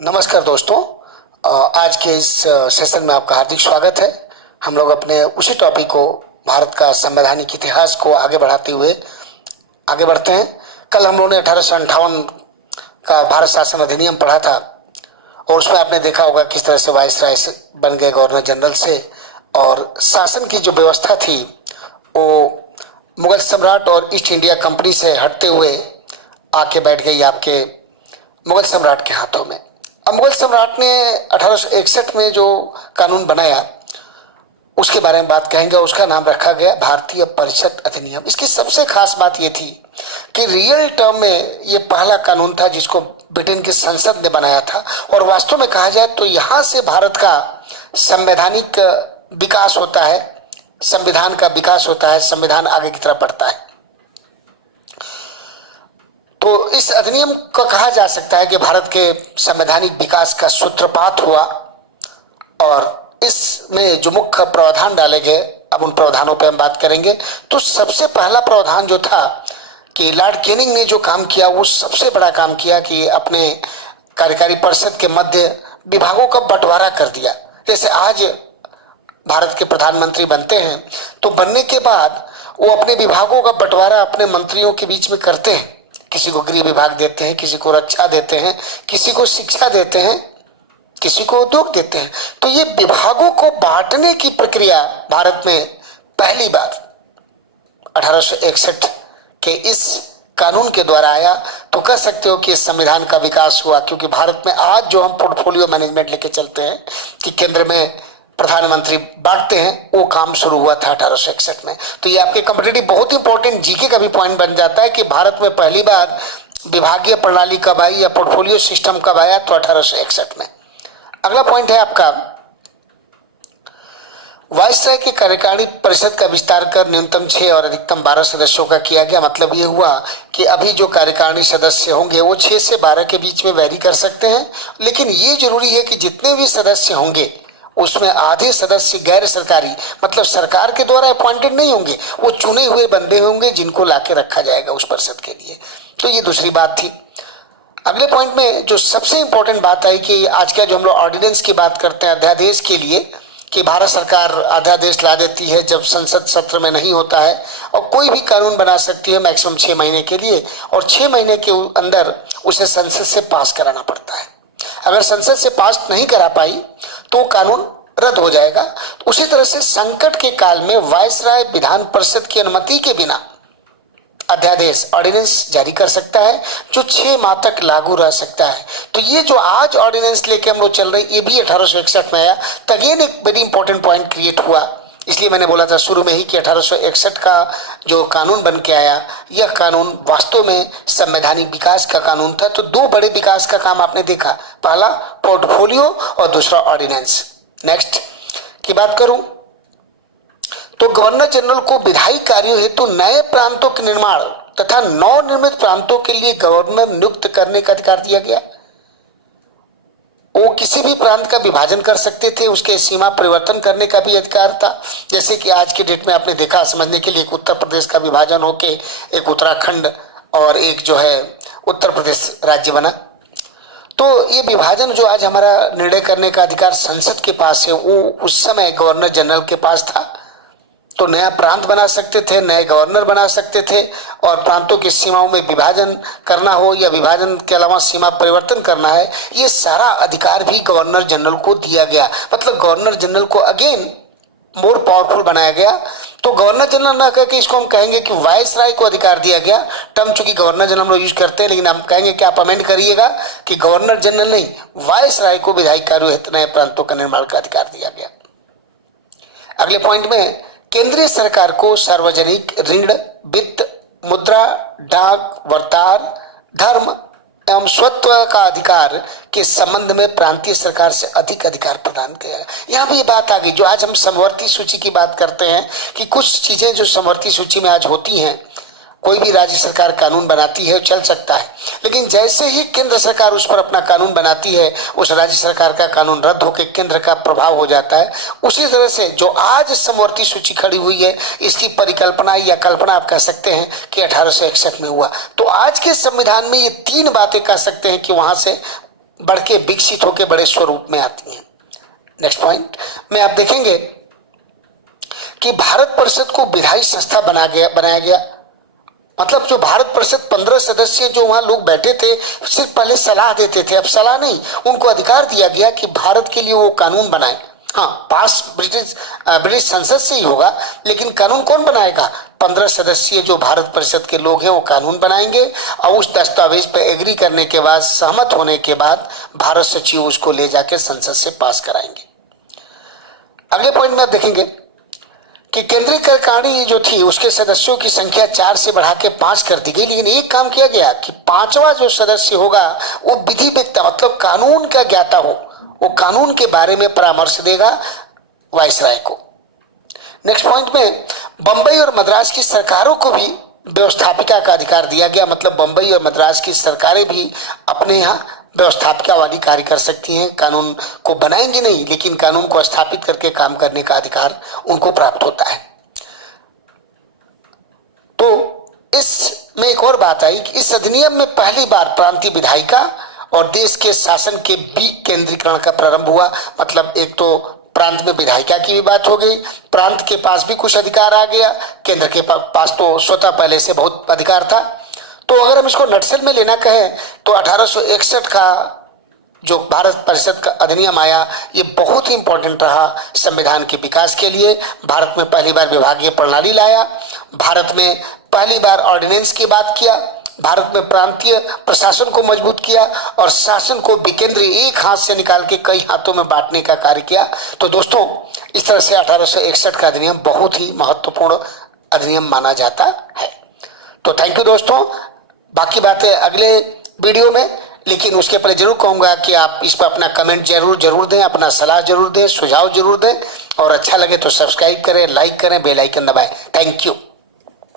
नमस्कार दोस्तों। आज के इस सेशन में आपका हार्दिक स्वागत है। हम लोग अपने उसी टॉपिक को, भारत का संवैधानिक इतिहास को आगे बढ़ाते हुए आगे बढ़ते हैं। कल हम लोगों ने 1858 का भारत शासन अधिनियम पढ़ा था और उसमें आपने देखा होगा किस तरह से वाइसराय बन गए गवर्नर जनरल से, और शासन की जो व्यवस्था थी वो मुगल सम्राट और ईस्ट इंडिया कंपनी से हटते हुए आके बैठ गई आपके मुगल सम्राट के हाथों में। अब मुगल सम्राट ने 1861 में जो कानून बनाया उसके बारे में बात कहेंगे। उसका नाम रखा गया भारतीय परिषद अधिनियम। इसकी सबसे खास बात यह थी कि रियल टर्म में ये पहला कानून था जिसको ब्रिटेन की संसद ने बनाया था, और वास्तव में कहा जाए तो यहां से भारत का संवैधानिक विकास होता है, संविधान का विकास होता है, संविधान आगे की तरफ बढ़ता है। तो इस अधिनियम को कहा जा सकता है कि भारत के संवैधानिक विकास का सूत्रपात हुआ, और इसमें जो मुख्य प्रावधान डाले गए, अब उन प्रावधानों पर हम बात करेंगे। तो सबसे पहला प्रावधान जो था कि लॉर्ड कैनिंग ने जो काम किया वो सबसे बड़ा काम किया कि अपने कार्यकारी परिषद के मध्य विभागों का बंटवारा कर दिया। जैसे आज भारत के प्रधानमंत्री बनते हैं तो बनने के बाद वो अपने विभागों का बंटवारा अपने मंत्रियों के बीच में करते हैं। किसी को गृह विभाग देते हैं, किसी को रक्षा देते हैं, किसी को शिक्षा देते हैं, किसी को उद्योग देते हैं। तो ये विभागों को बांटने की प्रक्रिया भारत में पहली बार 1861 के इस कानून के द्वारा आया। तो कह सकते हो कि इस संविधान का विकास हुआ, क्योंकि भारत में आज जो हम पोर्टफोलियो मैनेजमेंट लेके चलते हैं कि केंद्र में प्रधानमंत्री बांटते हैं, वो काम शुरू हुआ था 1861 में। तो ये आपके कॉम्पिटिटिव बहुत इंपॉर्टेंट जीके का भी पॉइंट बन जाता है कि भारत में पहली बार विभागीय प्रणाली कब आई या पोर्टफोलियो सिस्टम कब आया, तो 1861 में। अगला पॉइंट है आपका, वाइसराय की कार्यकारिणी परिषद का विस्तार कर न्यूनतम 6 और अधिकतम 12 सदस्यों का किया गया। मतलब ये हुआ कि अभी जो कार्यकारिणी सदस्य होंगे वो 6 से 12 के बीच में वैरी कर सकते हैं, लेकिन ये जरूरी है कि जितने भी सदस्य होंगे उसमें आधे सदस्य गैर सरकारी, मतलब सरकार के द्वारा अपॉइंटेड नहीं होंगे, वो चुने हुए बंदे होंगे जिनको लाके रखा जाएगा उस परिषद के लिए। तो ये दूसरी बात थी। अगले पॉइंट में जो सबसे इंपॉर्टेंट बात आई कि आज का जो हम लोग ऑर्डिनेंस की बात करते हैं अध्यादेश के लिए, कि भारत सरकार अध्यादेश ला देती है जब संसद सत्र में नहीं होता है, और कोई भी कानून बना सकती है मैक्सिमम 6 महीने के लिए, और 6 महीने के अंदर उसे संसद से पास कराना पड़ता है। अगर संसद से पास नहीं करा पाई तो कानून रद्द हो जाएगा। उसी तरह से संकट के काल में वाइसराय विधान परिषद की अनुमति के बिना अध्यादेश ऑर्डिनेंस जारी कर सकता है, जो 6 माह तक लागू रह सकता है। तो ये जो आज ऑर्डिनेंस लेके हम लोग चल रहे हैं ये भी 1861 में आया। तो अगेन एक वेरी इंपॉर्टेंट पॉइंट क्रिएट हुआ। इसलिए मैंने बोला था शुरू में ही कि 1861 का जो कानून बन के आया, यह कानून वास्तव में संवैधानिक विकास का कानून था। तो 2 बड़े विकास का काम आपने देखा, पहला पोर्टफोलियो और दूसरा ऑर्डिनेंस। नेक्स्ट की बात करूं तो गवर्नर जनरल को विधायी कार्यों हेतु नए प्रांतों के निर्माण तथा नवनिर्मित प्रांतों के लिए गवर्नर नियुक्त करने का अधिकार दिया गया। वो किसी भी प्रांत का विभाजन कर सकते थे, उसके सीमा परिवर्तन करने का भी अधिकार था। जैसे कि आज की डेट में आपने देखा, समझने के लिए, एक उत्तर प्रदेश का विभाजन होके एक उत्तराखंड और एक जो है उत्तर प्रदेश राज्य बना। तो ये विभाजन जो आज हमारा निर्णय करने का अधिकार संसद के पास है, वो उस समय गवर्नर जनरल के पास था। तो नया प्रांत बना सकते थे, नए गवर्नर बना सकते थे, और प्रांतों की सीमाओं में विभाजन करना हो या विभाजन के अलावा सीमा परिवर्तन करना है, ये सारा अधिकार भी गवर्नर जनरल को दिया गया। मतलब गवर्नर जनरल को अगेन मोर पावरफुल बनाया गया। तो गवर्नर जनरल ना करके इसको हम कहेंगे कि वाइसराय को अधिकार दिया गया। टर्म चूंकि गवर्नर जनरल हम लोग यूज करते हैं, लेकिन हम कहेंगे कि आप अमेंड करिएगा कि गवर्नर जनरल नहीं, वाइसराय को विधायी कार्यों हेतु नए प्रांतों का निर्माण का अधिकार दिया गया। अगले पॉइंट में, केंद्रीय सरकार को सार्वजनिक ऋण, वित्त, मुद्रा, डाक, वर्तार, धर्म एवं स्वत्व का अधिकार के संबंध में प्रांतीय सरकार से अधिक अधिकार प्रदान किया। यहाँ भी ये बात आ गई जो आज हम समवर्ती सूची की बात करते हैं कि कुछ चीजें जो समवर्ती सूची में आज होती हैं, कोई भी राज्य सरकार कानून बनाती है, चल सकता है, लेकिन जैसे ही केंद्र सरकार उस पर अपना कानून बनाती है, उस राज्य सरकार का कानून रद्द होकर केंद्र का प्रभाव हो जाता है। उसी तरह से जो आज समवर्ती सूची खड़ी हुई है, इसकी परिकल्पना या कल्पना आप कह सकते हैं कि 1861 में हुआ। तो आज के संविधान में ये 3 बातें कह सकते हैं कि वहां से बढ़ के विकसित होकर बड़े स्वरूप में आती हैं। नेक्स्ट पॉइंट में आप देखेंगे कि भारत परिषद को विधायी संस्था बनाया गया। मतलब जो भारत परिषद 15 सदस्य जो वहां लोग बैठे थे, सिर्फ पहले सलाह देते थे, अब सलाह नहीं, उनको अधिकार दिया गया कि भारत के लिए वो कानून बनाए। हाँ, पास ब्रिटिश संसद से ही होगा, लेकिन कानून कौन बनाएगा? 15 सदस्य जो भारत परिषद के लोग हैं वो कानून बनाएंगे, और उस दस्तावेज पर एग्री करने के बाद, सहमत होने के बाद भारत सचिव उसको ले जाके संसद से पास कराएंगे। अगले पॉइंट में आप देखेंगे कि केंद्रीय कार्यकारिणी जो थी उसके सदस्यों की संख्या 4 से बढ़ा के 5 कर दी गई, लेकिन एक काम किया गया कि 5वां जो सदस्य होगा वो विधि वेत्ता, मतलब कानून का ज्ञाता हो, वो कानून के बारे में परामर्श देगा वायसराय को। नेक्स्ट पॉइंट में बंबई और मद्रास की सरकारों को भी व्यवस्थापिका का अधिकार दिया गया। मतलब बंबई और मद्रास की सरकारें भी अपने यहाँ व्यवस्थापिका वाली कार्य कर सकती हैं। कानून को बनाएंगे नहीं, लेकिन कानून को स्थापित करके काम करने का अधिकार उनको प्राप्त होता है। तो इसमें एक और बात आई कि इस अधिनियम में पहली बार प्रांतीय विधायिका और देश के शासन के विकेंद्रीकरण का प्रारंभ हुआ। मतलब एक तो प्रांत में विधायिका की भी बात हो गई, प्रांत के पास भी कुछ अधिकार आ गया, केंद्र के पास तो स्वतः पहले से बहुत अधिकार था। तो अगर हम इसको नटशेल में लेना कहें तो 1861 का जो भारत परिषद का अधिनियम आया, ये बहुत ही इंपॉर्टेंट रहा संविधान के विकास के लिए। भारत में पहली बार विभागीय प्रणाली लाया, भारत में पहली बार ऑर्डिनेंस की बात किया, भारत में प्रांतीय प्रशासन को मजबूत किया और शासन को विकेंद्रीय एक हाथ से निकाल के कई हाथों में बांटने का कार्य किया। तो दोस्तों, इस तरह से 1861 का अधिनियम बहुत ही महत्वपूर्ण अधिनियम माना जाता है। तो थैंक यू दोस्तों, बाकी बातें अगले वीडियो में, लेकिन उसके पहले जरूर कहूंगा कि आप इस पर अपना कमेंट जरूर दें, अपना सलाह जरूर दें, सुझाव जरूर दें, और अच्छा लगे तो सब्सक्राइब करें, लाइक करें, बेल आइकन दबाएं। Thank you.